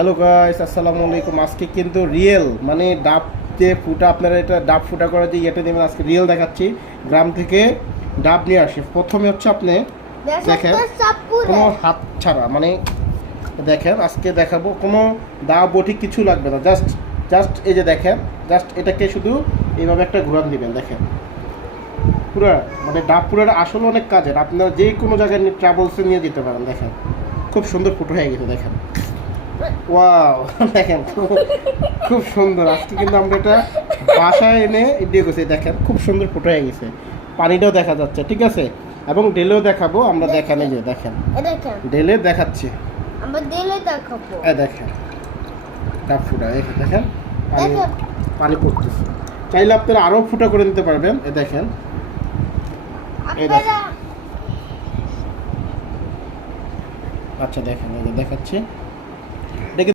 Hello guys, আসসালামু আলাইকুম। আজকে কিন্তু রিয়েল মানে ডাব যে ফুটা, আপনারা এটা ডাব ফুটা করা যে ইয়েটা নেবেন, আজকে রিয়েল দেখাচ্ছি। গ্রাম থেকে ডাব নিয়ে আসি। প্রথমে হচ্ছে আপনি দেখেন কোনো হাত ছাড়া, মানে দেখেন আজকে দেখাবো, কোনো দা বটি কিছু লাগবে না। জাস্ট জাস্ট এই যে দেখেন, জাস্ট এটাকে শুধু এইভাবে একটা ঘোরান দিবেন। দেখেন পুরা মানে ডাব পুরাটা আসলে অনেক কাজের, আপনারা যে কোনো জায়গায় ট্রাভেলসে নিয়ে যেতে পারেন। দেখেন খুব সুন্দর ফুটো হয়ে গেছে। দেখেন ওয়াও, দেখেন খুব সুন্দর। আজকে কিন্তু আমরা এটা বাসায় এনে দিয়ে গেছি। দেখেন খুব সুন্দর ফুটো হয়ে গেছে, পানিটাও দেখা যাচ্ছে, ঠিক আছে। এবং ঢেলেও দেখাবো আমরা। দেখেন এই যে দেখেন ঢেলে দেখাচ্ছি, আমরা দিলে দেখাবো। দেখেন ডাব ফুটা, দেখেন পানি পানি পড়তেছে। চাইলে আপনারা আরও ফুটা করে নিতে পারবেন। দেখেন এই দেখেন, আচ্ছা দেখেন এই যে দেখাচ্ছি।